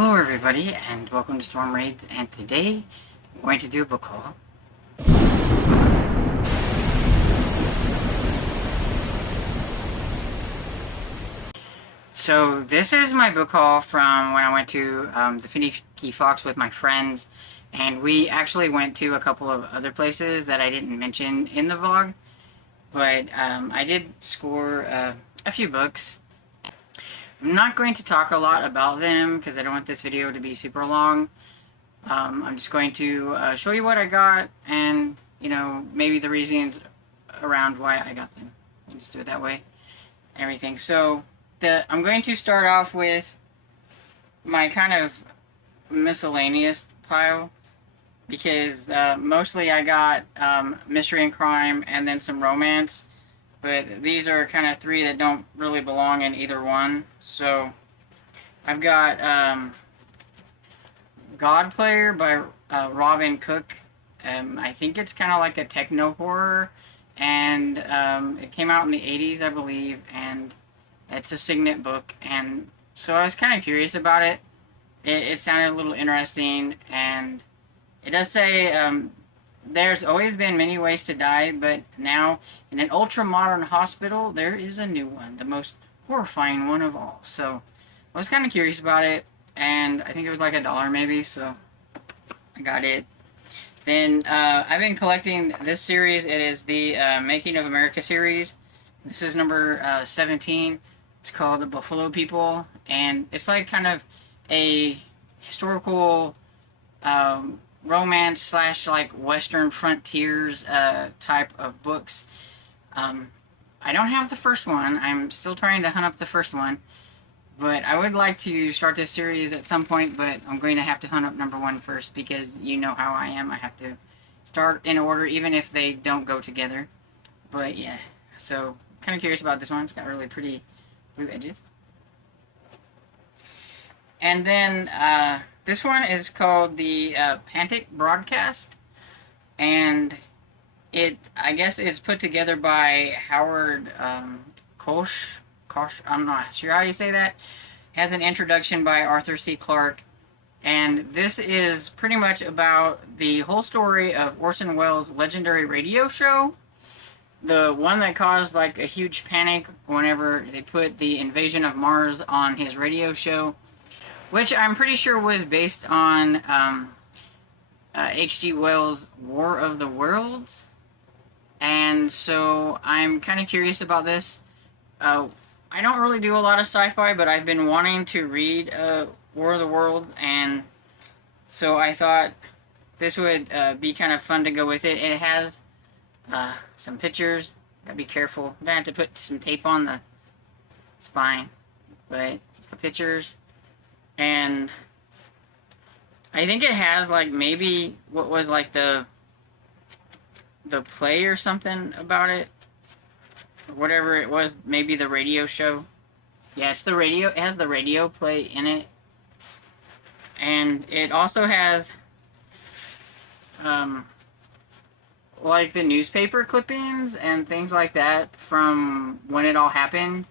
Hello everybody, and welcome to Storm Raids, and today I'm going to do a book haul. So this is my book haul from when I went to the Finicky Fox with my friends, and we actually went to a couple of other places that I didn't mention in the vlog, but I did score a few books. I'm not going to talk a lot about them because I don't want this video to be super long. I'm just going to show you what I got and, you know, maybe the reasons around why I got them. I'll just do it that way. Everything. So, I'm going to start off with my kind of miscellaneous pile because mostly I got mystery and crime and then some romance. But these are kind of three that don't really belong in either one. So, I've got God Player by Robin Cook. I think it's kind of like a techno horror. And it came out in the 80s, I believe. And it's a Signet book. And so I was kind of curious about it. It sounded a little interesting. And it does say... there's always been many ways to die, but now, in an ultra-modern hospital, there is a new one, the most horrifying one of all. So, I was kind of curious about it, and I think it was like $1 maybe, so I got it. Then, I've been collecting this series. It is the Making of America series. This is number 17. It's called The Buffalo People, and it's like kind of a historical... romance / like Western frontiers type of books. I don't have the first one. I'm still trying to hunt up the first one, but I would like to start this series at some point, but I'm going to have to hunt up number 1 first because you know how I am. I have to start in order even if they don't go together. But yeah, so kind of curious about this one. It's got really pretty blue edges. And then this one is called the Pantic Broadcast, and I guess it's put together by Howard Koch, I'm not sure how you say that. It has an introduction by Arthur C. Clarke, and this is pretty much about the whole story of Orson Welles' legendary radio show, the one that caused like a huge panic whenever they put the invasion of Mars on his radio show, which I'm pretty sure was based on H.G. Wells' War of the Worlds. And so I'm kind of curious about this. I don't really do a lot of sci-fi, but I've been wanting to read War of the World, and so I thought this would be kind of fun to go with it. It has some pictures. Gotta be careful. I'm gonna have to put some tape on the spine, but the pictures. And I think it has like maybe what was like the play or something about it, or whatever it was, maybe the radio show. Yeah, it's the radio. It has the radio play in it, and it also has like the newspaper clippings and things like that from when it all happened,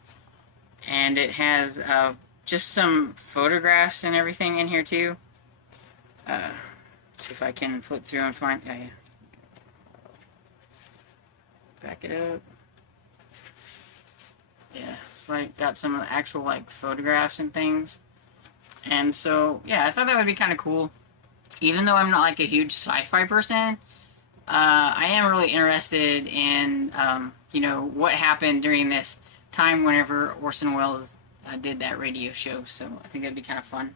and it has just some photographs and everything in here too. Let's see if I can flip through and find... yeah. Back it up. Yeah, it's like got some of the actual like photographs and things. And so, yeah, I thought that would be kind of cool. Even though I'm not like a huge sci-fi person, I am really interested in, you know, what happened during this time whenever Orson Welles did that radio show, so I think that'd be kind of fun.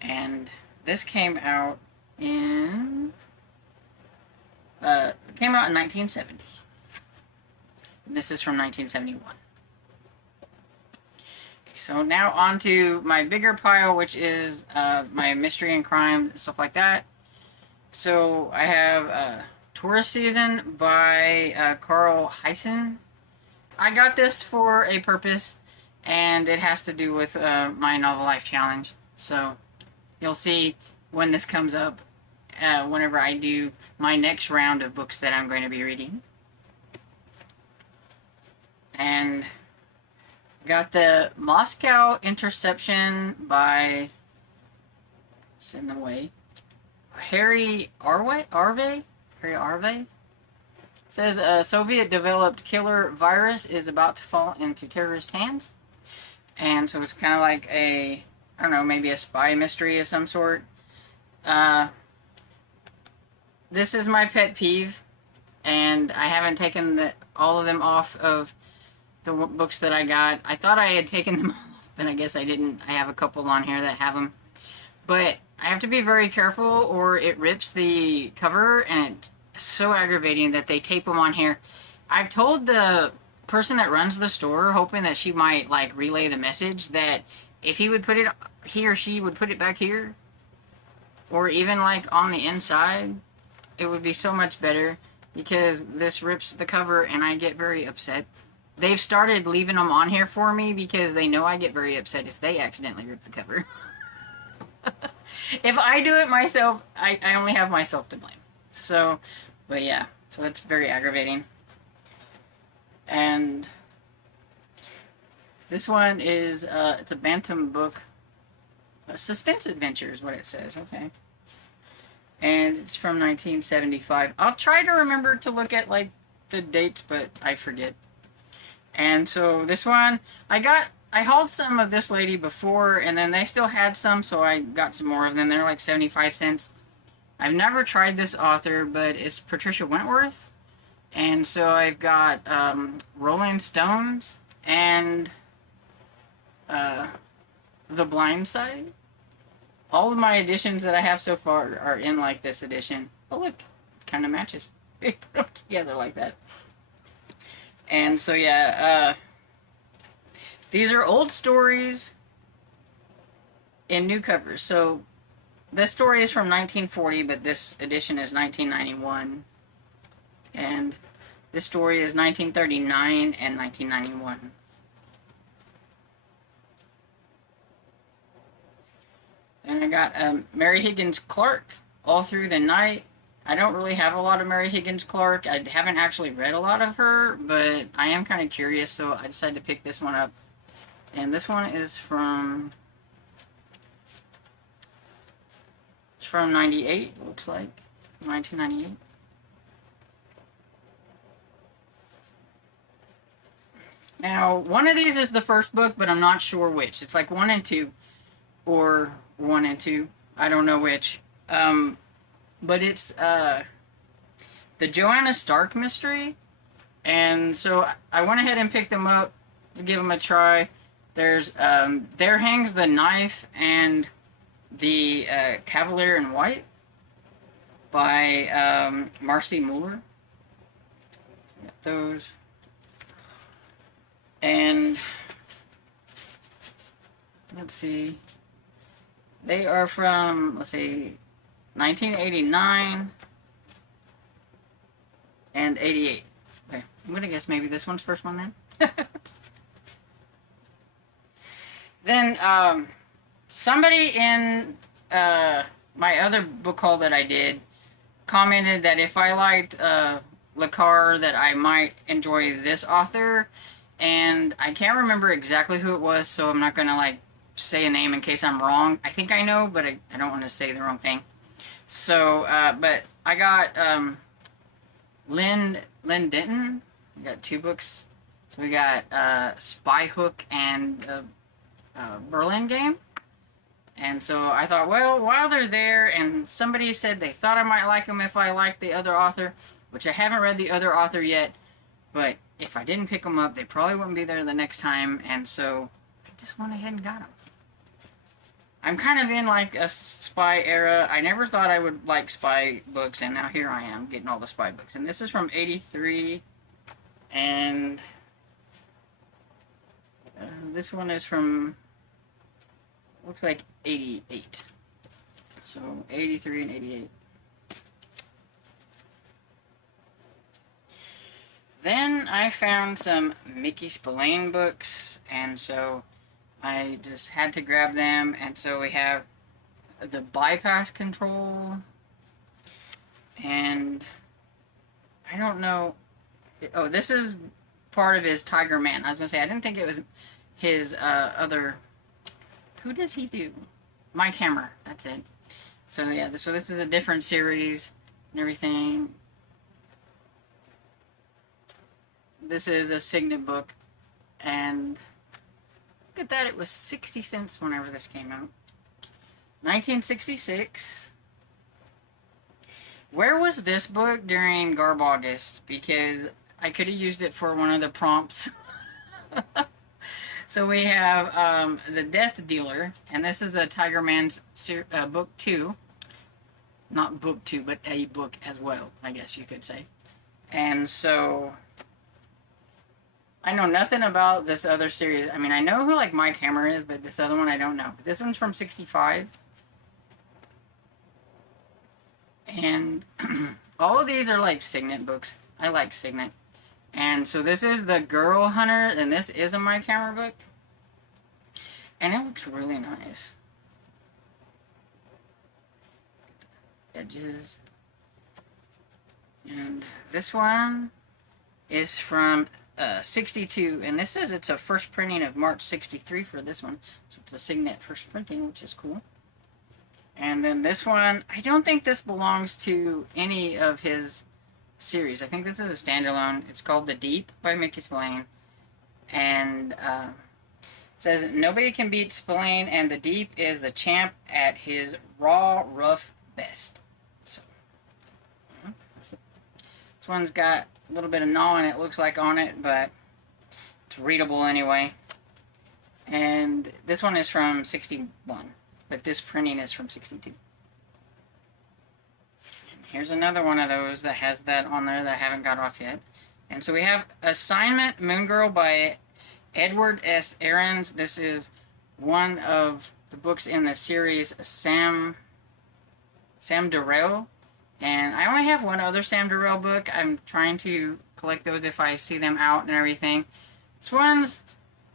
And this came out in 1970. This is from 1971. Okay, so now on to my bigger pile, which is my mystery and crime, stuff like that. So I have Tourist Season by Carl Hysen. I got this for a purpose, and it has to do with my Novel Life Challenge. So you'll see when this comes up, whenever I do my next round of books that I'm going to be reading. And got the Moscow Interception by It's in the way. Harry Arve says a Soviet-developed killer virus is about to fall into terrorist hands. And so it's kind of like a, I don't know, maybe a spy mystery of some sort. This is my pet peeve, and I haven't taken all of them off of the books that I got. I thought I had taken them off, but I guess I didn't. I have a couple on here that have them. But I have to be very careful or it rips the cover, and it's so aggravating that they tape them on here. I've told the person that runs the store, hoping that she might like relay the message, that if he or she would put it back here, or even like on the inside, it would be so much better, because this rips the cover and I get very upset. They've started leaving them on here for me because they know I get very upset if they accidentally rip the cover. If I do it myself, I only have myself to blame. So, but yeah, so that's very aggravating. And this one is, it's a Bantam book. Suspense Adventure is what it says, okay. And it's from 1975. I'll try to remember to look at, like, the dates, but I forget. And so this one, I hauled some of this lady before, and then they still had some, so I got some more of them. They're like 75 cents. I've never tried this author, but it's Patricia Wentworth. And so I've got Rolling Stones and The Blind Side. All of my editions that I have so far are in like this edition. Oh look, kind of matches. They put them together like that. And so yeah, these are old stories in new covers. So this story is from 1940, but this edition is 1991. And this story is 1939 and 1991. Then I got Mary Higgins Clark, All Through the Night. I don't really have a lot of Mary Higgins Clark. I haven't actually read a lot of her, but I am kind of curious, so I decided to pick this one up. And this one is from 98, it looks like. 1998. Now, one of these is the first book, but I'm not sure which. It's like 1 and 2, or 1 and 2. I don't know which. But it's the Joanna Stark mystery. And so I went ahead and picked them up to give them a try. There's There Hangs the Knife and the Cavalier in White by Marcy Muller. Got those. And let's see. They are from, let's see, 1989 and 88. Okay, I'm going to guess maybe this one's first one then. Then, somebody in my other book haul that I did commented that if I liked Le Carre, that I might enjoy this author. And I can't remember exactly who it was, so I'm not going to, like, say a name in case I'm wrong. I think I know, but I don't want to say the wrong thing. So, but I got Lynn Denton. We got 2 books. So we got Spy Hook and Berlin Game. And so I thought, well, while they're there, and somebody said they thought I might like them if I liked the other author, which I haven't read the other author yet, but if I didn't pick them up, they probably wouldn't be there the next time, and so I just went ahead and got them. I'm kind of in like a spy era. I never thought I would like spy books, and now here I am getting all the spy books. And this is from 83, and this one is from, looks like 88. So 83 and 88. Then I found some Mickey Spillane books, and so I just had to grab them. And so we have the Bypass Control, and I don't know. Oh, this is part of his Tiger Man. I was going to say, I didn't think it was his other. Who does he do? My Camera. That's it. So yeah, so this is a different series and everything. This is a Signet book, and look at that, it was 60 cents whenever this came out. 1966. Where was this book during Garb August? Because I could have used it for one of the prompts. So we have The Death Dealer, and this is a Tiger Man's book 2. Not book 2, but a book as well, I guess you could say. And so I know nothing about this other series. I mean, I know who, like, My Camera is, but this other one I don't know. But this one's from 65. And all of these are, like, Signet books. I like Signet. And so this is The Girl Hunter, and this is a My Camera book. And it looks really nice. Edges. And this one is from 62, and this says it's a first printing of March 63 for this one. So it's a Signet first printing, which is cool. And then this one, I don't think this belongs to any of his series. I think this is a standalone. It's called The Deep by Mickey Spillane. And it says, nobody can beat Spillane, and The Deep is the champ at his raw, rough best. So, this one's got a little bit of gnawing, it looks like, on it, but it's readable anyway. And this one is from 61, but this printing is from 62. Here's another one of those that has that on there that I haven't got off yet. And so we have Assignment Moon Girl by Edward S. Aarons. This is one of the books in the series Sam Durrell. And I only have one other Sam Durrell book. I'm trying to collect those if I see them out and everything. This one's,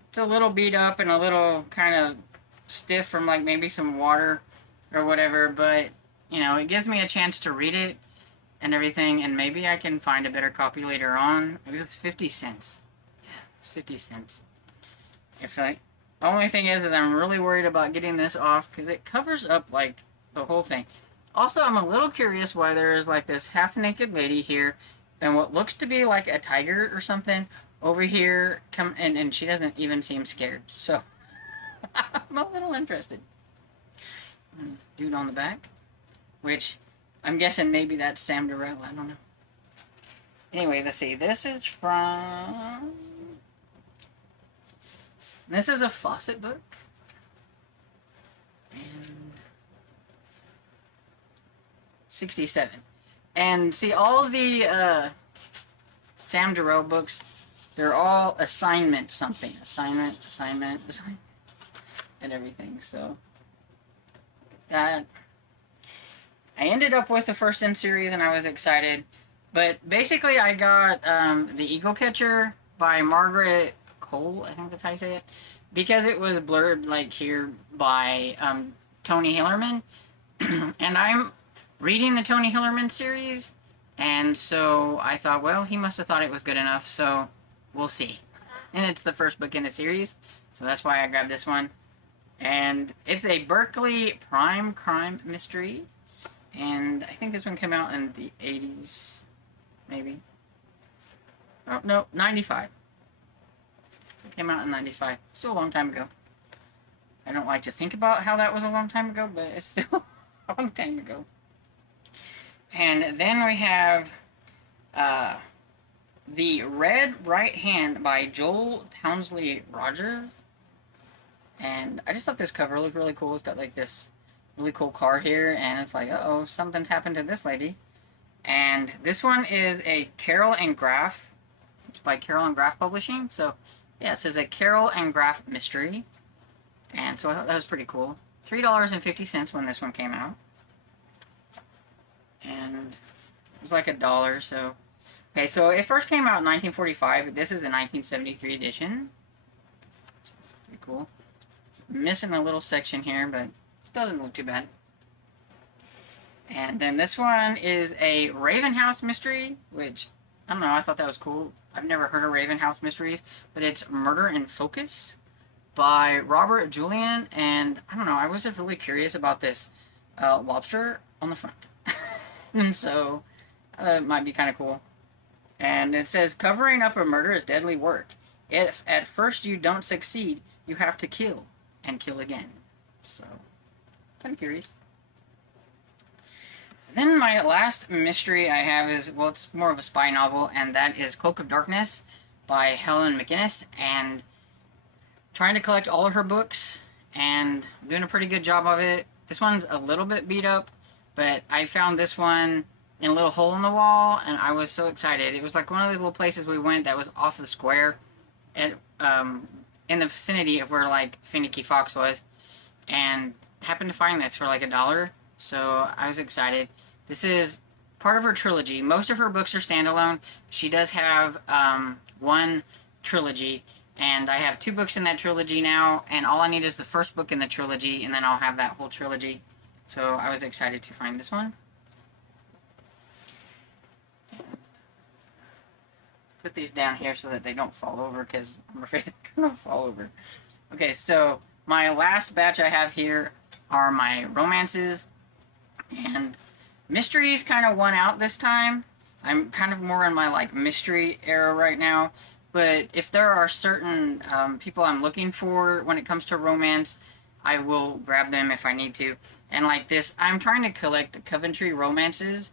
it's a little beat up and a little kind of stiff from, like, maybe some water or whatever, but you know, it gives me a chance to read it and everything, and maybe I can find a better copy later on. It was 50 cents. Yeah, it's 50 cents. The only thing is that I'm really worried about getting this off because it covers up, like, the whole thing. Also, I'm a little curious why there is, like, this half-naked lady here and what looks to be like a tiger or something over here, and she doesn't even seem scared. So, I'm a little interested. Dude on the back. Which, I'm guessing maybe that's Sam Durrell, I don't know. Anyway, let's see, this is from... This is a Fawcett book. And... 67. And see, all the Sam Durrell books, they're all assignment something. Assignment, and everything, so... That... I ended up with the first in series and I was excited. But basically I got The Eagle Catcher by Margaret Cole, I think that's how you say it. Because it was blurred, like, here by Tony Hillerman. And I'm reading the Tony Hillerman series. And so I thought, well, he must have thought it was good enough, so we'll see. And it's the first book in the series, so that's why I grabbed this one. And it's a Berkeley prime crime mystery. And I think this one came out in the 80s, maybe. Oh, no, 95. It came out in 95. Still a long time ago. I don't like to think about how that was a long time ago, but it's still a long time ago. And then we have The Red Right Hand by Joel Townsley Rogers. And I just thought this cover looked really cool. It's got, like, this really cool car here, and it's like, uh-oh, something's happened to this lady. And this one is a Carroll and Graf. It's by Carroll and Graf Publishing. So, yeah, it says a Carroll and Graf mystery. And so I thought that was pretty cool. $3.50 when this one came out. And it was like $1, so... Okay, so it first came out in 1945. This is a 1973 edition. Pretty cool. It's missing a little section here, but... doesn't look too bad. And then this one is a Raven House mystery, which, I don't know, I thought that was cool. I've never heard of Raven House mysteries, but it's Murder in Focus by Robert Julian, and I don't know, I was just really curious about this lobster on the front. And so, it might be kind of cool. And it says, covering up a murder is deadly work. If at first you don't succeed, you have to kill, and kill again. So, kind of curious. Then my last mystery I have is, well, it's more of a spy novel, and that is Cloak of Darkness by Helen McInnes, and trying to collect all of her books, and I'm doing a pretty good job of it. This one's a little bit beat up, but I found this one in a little hole in the wall, and I was so excited. It was like one of those little places we went that was off the square, at, in the vicinity of where, like, Finicky Fox was, and happened to find this for like $1. So I was excited. This is part of her trilogy. Most of her books are standalone. She does have one trilogy, and I have 2 books in that trilogy now, and all I need is the first book in the trilogy, and then I'll have that whole trilogy. So I was excited to find this one. Put these down here so that they don't fall over, because I'm afraid they're going to fall over. Okay, so my last batch I have here are my romances. And mysteries kind of won out this time. I'm kind of more in my, like, mystery era right now. But if there are certain people I'm looking for when it comes to romance, I will grab them if I need to. And like this, I'm trying to collect Coventry romances.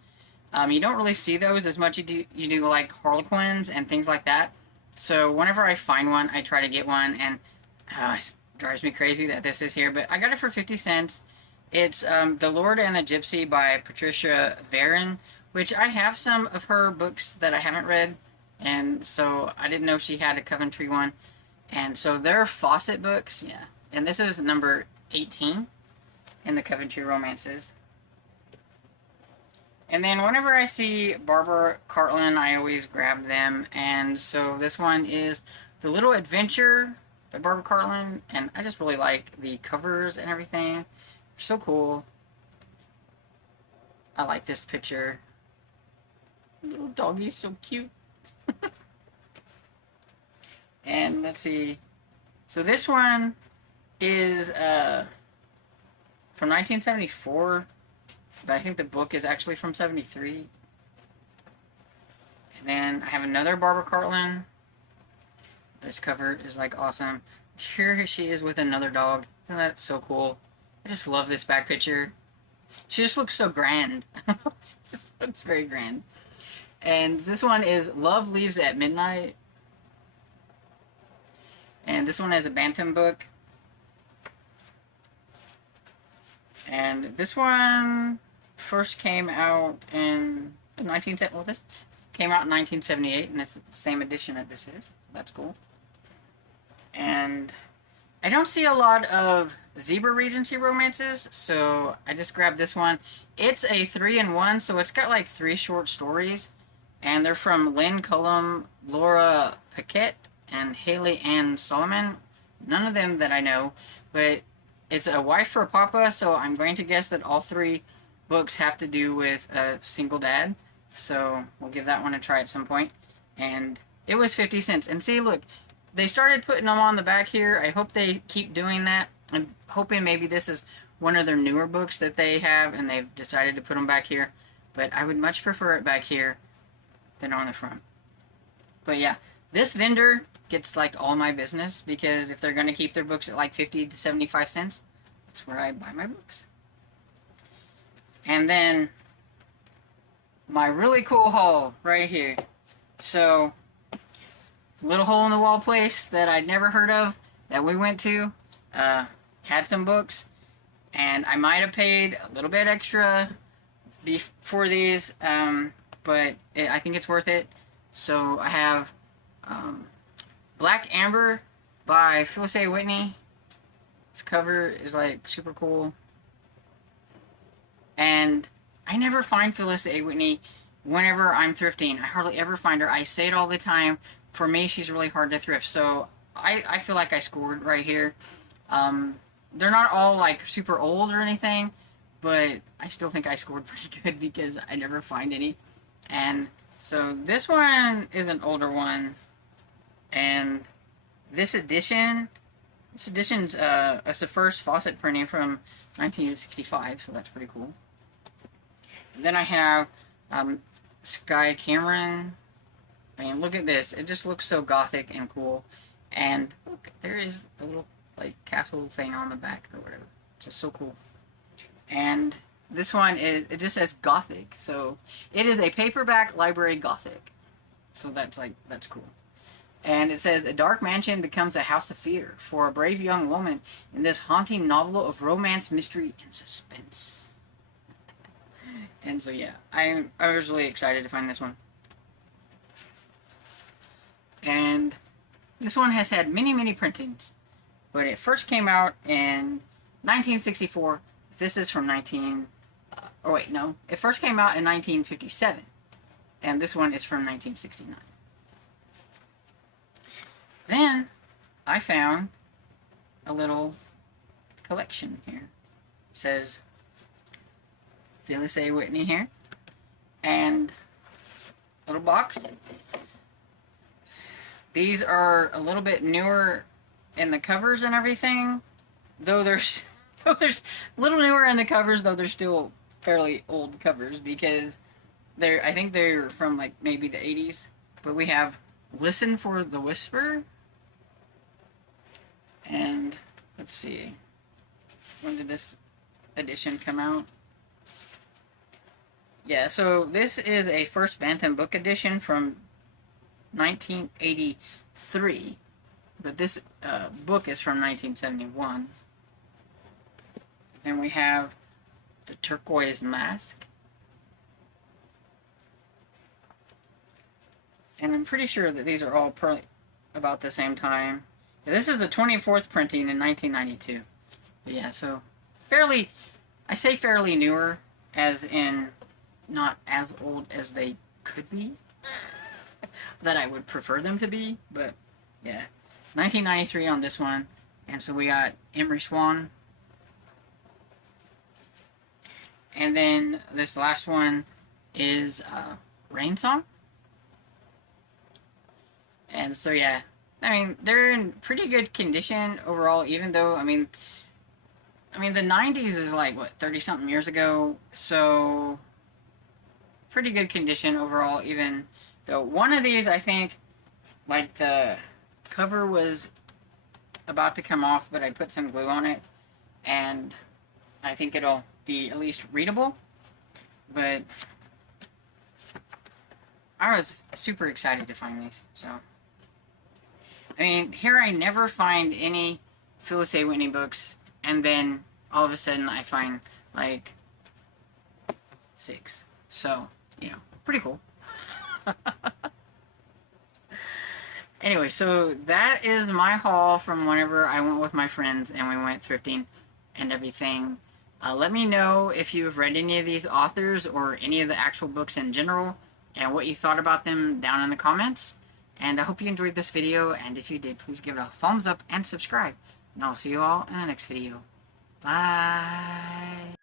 You don't really see those as much. You do like Harlequins and things like that. So whenever I find one, I try to get one. And it drives me crazy that this is here. But I got it for 50 cents. It's The Lord and the Gypsy by Patricia Veron, which I have some of her books that I haven't read, and so I didn't know she had a Coventry one. And so they're Fawcett books, yeah. And this is number 18 in the Coventry romances. And then whenever I see Barbara Cartland, I always grab them. And so this one is The Little Adventure by Barbara Cartland, and I just really like the covers and everything. So cool. I like this picture. Little doggy's so cute. And let's see. So this one is from 1974, but I think the book is actually from 73. And then I have another Barbara Cartland. This cover is like awesome. Here she is with another dog. Isn't that so cool? I just love this back picture. She just looks so grand. She just looks very grand. And this one is Love Leaves at Midnight. And this one is a Bantam book. And this one first came out in 1970. Well, this came out in 1978, and it's the same edition that this is. So that's cool. And I don't see a lot of Zebra Regency romances, so I just grabbed this one. It's a 3-in-1, so it's got like 3 short stories, and they're from Lynn Cullum, Laura Paquette, and Haley Ann Solomon. None of them that I know, but it's A Wife for Papa, so I'm going to guess that all 3 books have to do with a single dad, so we'll give that one a try at some point. And it was 50 cents. And see, look, they started putting them on the back here. I hope they keep doing that. I'm hoping maybe this is one of their newer books that they have and they've decided to put them back here. But I would much prefer it back here than on the front. But yeah, this vendor gets like all my business, because if they're going to keep their books at like 50 to 75 cents, that's where I buy my books. And then my really cool haul right here. So, little hole in the wall place that I'd never heard of that we went to, had some books, and I might have paid a little bit extra for these, but I think it's worth it. So I have Black Amber by Phyllis A. Whitney. This cover is like super cool, and I never find Phyllis A. Whitney whenever I'm thrifting. I hardly ever find her. I say it all the time. For me, she's really hard to thrift, so I feel like I scored right here. They're not all like super old or anything, but I still think I scored pretty good because I never find any. And so this one is an older one, and this edition This edition's it's the first faucet printing from 1965, so that's pretty cool. And then I have Sky Cameron. I mean, look at this. It just looks so gothic and cool. And look, there is a little like castle thing on the back or whatever. It's just so cool. And this one it just says Gothic, so it is a paperback library Gothic. So that's cool. And it says, a dark mansion becomes a house of fear for a brave young woman in this haunting novel of romance, mystery, and suspense. And so yeah, I was really excited to find this one. And this one has had many printings, but it first came out in 1964. This is from it first came out in 1957, and this one is from 1969. Then I found a little collection here. It says Phyllis A. Whitney here, and a little box. These are a little bit newer in the covers and everything, though there's a little newer in the covers, though they're still fairly old covers because I think they're from like maybe the 80s. But we have Listen for the Whisper. And let's see, when did this edition come out? Yeah, so this is a first Bantam book edition from 1983, but this book is from 1971. Then we have The Turquoise Mask. And I'm pretty sure that these are all about the same time. This is the 24th printing in 1992. But yeah, so I say fairly newer, as in not as old as they could be, that I would prefer them to be, but yeah. 1993 on this one, and so we got Emery Swan. And then this last one is Rain Song. And so yeah, I mean, they're in pretty good condition overall, even though, I mean, the 90s is like, what, 30-something years ago, so pretty good condition overall, even though one of these, I think, like, the cover was about to come off, but I put some glue on it, and I think it'll be at least readable, but I was super excited to find these, so... I mean, here I never find any Phyllis A. Whitney books, and then all of a sudden I find, like, 6. So, you know, pretty cool. Anyway, so that is my haul from whenever I went with my friends and we went thrifting and everything. Let me know if you've read any of these authors or any of the actual books in general and what you thought about them down in the comments. And I hope you enjoyed this video, and if you did, please give it a thumbs up and subscribe. And I'll see you all in the next video. Bye!